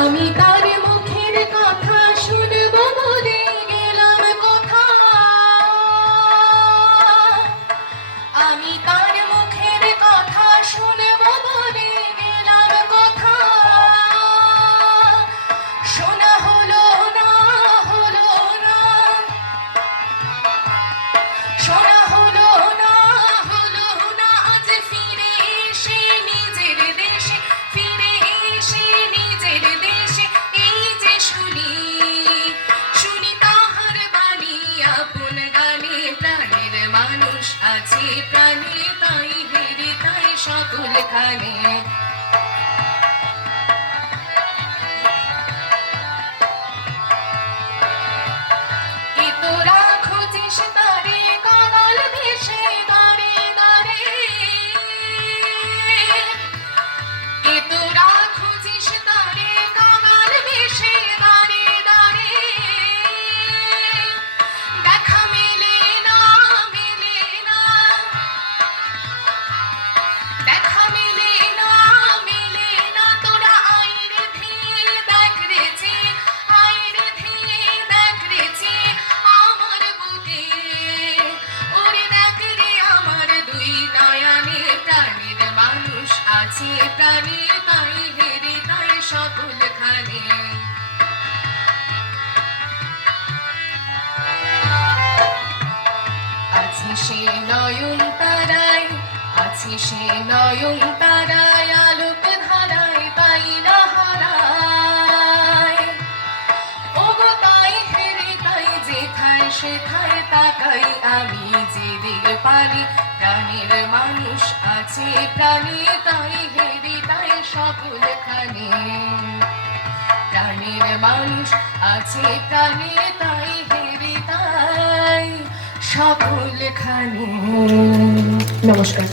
আমি তার মুখের কথা শুনব বলে গেলাম কোথা, আমি তার মুখের কথা শুনব বলে গেলাম কোথা, শোনা হলো না, হলো না, শোনা হলো না, হলো না, আজ ফিরে এসে নিজের দেশে, ফিরে এসে নিজের দেশে এই যে শুনি, শুনি তাহার বাণী আপন গানে, প্রাণের মানুষ আছে প্রাণে, তাই হেরে তাই সকল খানে। এ তোরা খুঁজিস তারে কাঙাল ভেসে দাঁড়ে দাঁড়ে, এ তোরা খুঁজিস তারে কাঙাল ভেসে দাঁড়ে দাঁড়ে, দেখা মেলে না, মেলে না, দেখা মেলে না, মেলে না, তোরা আইরে ধেয়ে দেখ রেছে, আইরে ধেয়ে দেখ রেছে আমার বুকে, ওরে দেখ রে আমার দুই নয়নে, প্রাণের মানুষ আছে প্রাণে, তাই হেরে তাই সকল খানে। আছে সে নয়ন তারায়, আছে সে নয়ন তারায়, আলোক ধারায় পাই না হারায়, ওগো তাই হেরে তাই যেথায় সেথায় তাকাই আমি যেদিকে পারি, প্রাণের মানুষ আছে প্রাণে, তাই হেরে তাই সকল খানে, প্রাণের মানুষ আছে প্রাণে, তাই হেরে তাই সকল খানে। নমস্কার।